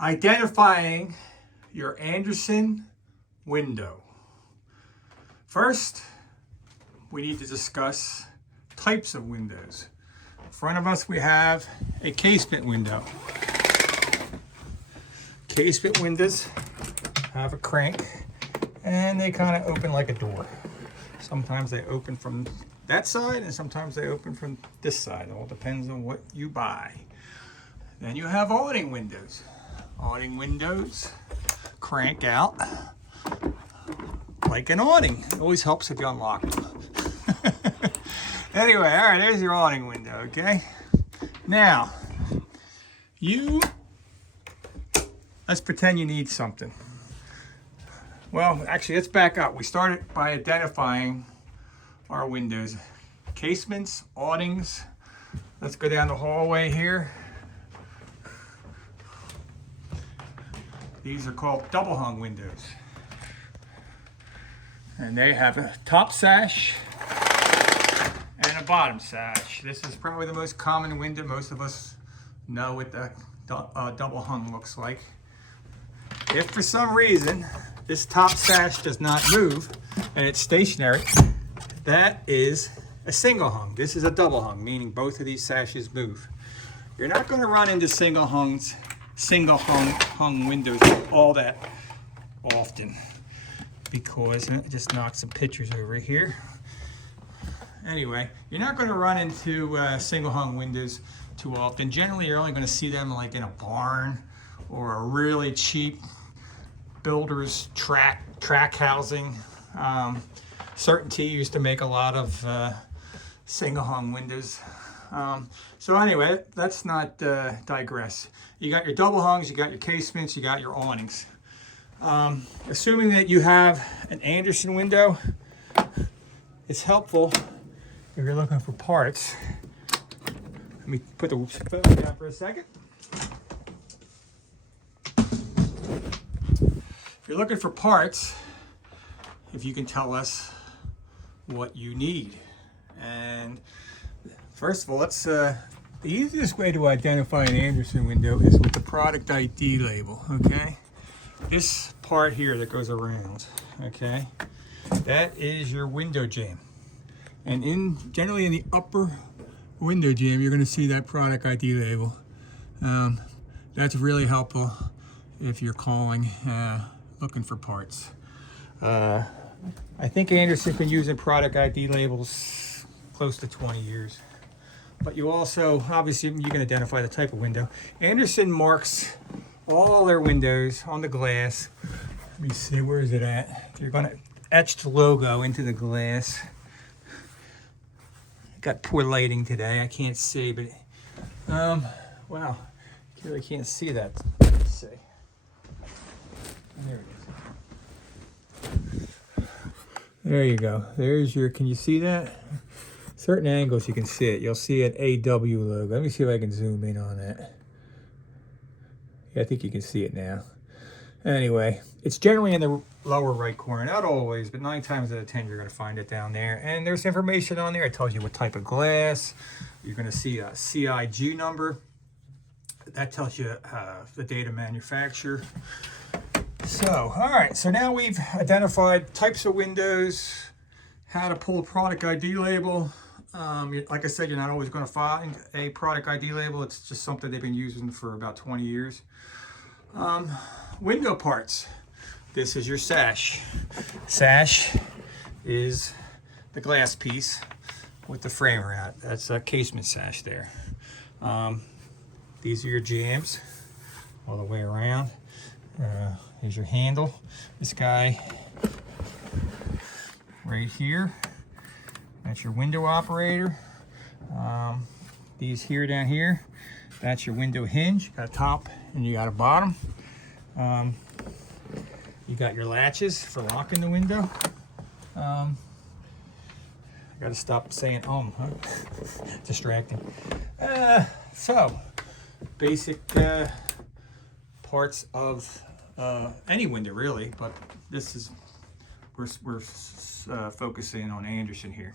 Identifying your Andersen window. First, we need to discuss types of windows. In front of us, we have a casement window. Casement windows have a crank and they kind of open like a door. Sometimes they open from that side and sometimes they open from this side. It all depends on what you buy. Then you have awning windows. Awning windows crank out like an awning. It always helps if you unlock them. Anyway, all right, there's your awning window, okay? Now, let's pretend you need something. Well, actually, let's back up. We started by identifying our windows. Casements, awnings. Let's go down the hallway here. These are called double hung windows. And they have a top sash and a bottom sash. This is probably the most common window. Most of us know what the double hung looks like. If for some reason this top sash does not move and it's stationary, that is a single hung. This is a double hung, meaning both of these sashes move. You're not going to run into single hung windows all that often, because it just knocked some pictures over here. Anyway, you're not going to run into single hung windows too often. Generally, you're only going to see them like in a barn or a really cheap builder's track housing. Certainty used to make a lot of single hung windows. So anyway, let's not digress. You got your double hungs, you got your casements, you got your awnings. Assuming that you have an Andersen window, it's helpful if you're looking for parts. Let me put the phone down for a second. If you're looking for parts, if you can tell us what you need. And first of all, let's the easiest way to identify an Andersen window is with the product ID label, okay? This part here that goes around, okay? That is your window jamb. And generally in the upper window jamb, you're gonna see that product ID label. That's really helpful if you're calling, looking for parts. I think Andersen's been using product ID labels close to 20 years. But you also, obviously, you can identify the type of window. Andersen marks all their windows on the glass. Let me see, where is it at? You're going to etch the logo into the glass. Got poor lighting today, I can't see, but wow, you really can't see that. Let's see. There it is. There you go. There's your, can you see that? Certain angles you can see it. You'll see an AW logo. Let me see if I can zoom in on that. Yeah, I think you can see it now. Anyway, it's generally in the lower right corner. Not always, but 9 times out of 10 you're going to find it down there. And there's information on there. It tells you what type of glass. You're going to see a CIG number. That tells you the date of manufacture. So, all right. So now we've identified types of windows, how to pull a product ID label. Like I said, you're not always going to find a product ID label. It's just something they've been using for about 20 years. Window parts. This is your sash. Sash is the glass piece with the frame around it. That's a casement sash there. These are your jambs all the way around. Here's your handle. This guy right here. That's your window operator. These here down here, that's your window hinge. You got a top and you got a bottom. You got your latches for locking the window. I gotta stop saying huh? Distracting. So, basic parts of any window really, but this is, we're focusing on Andersen here.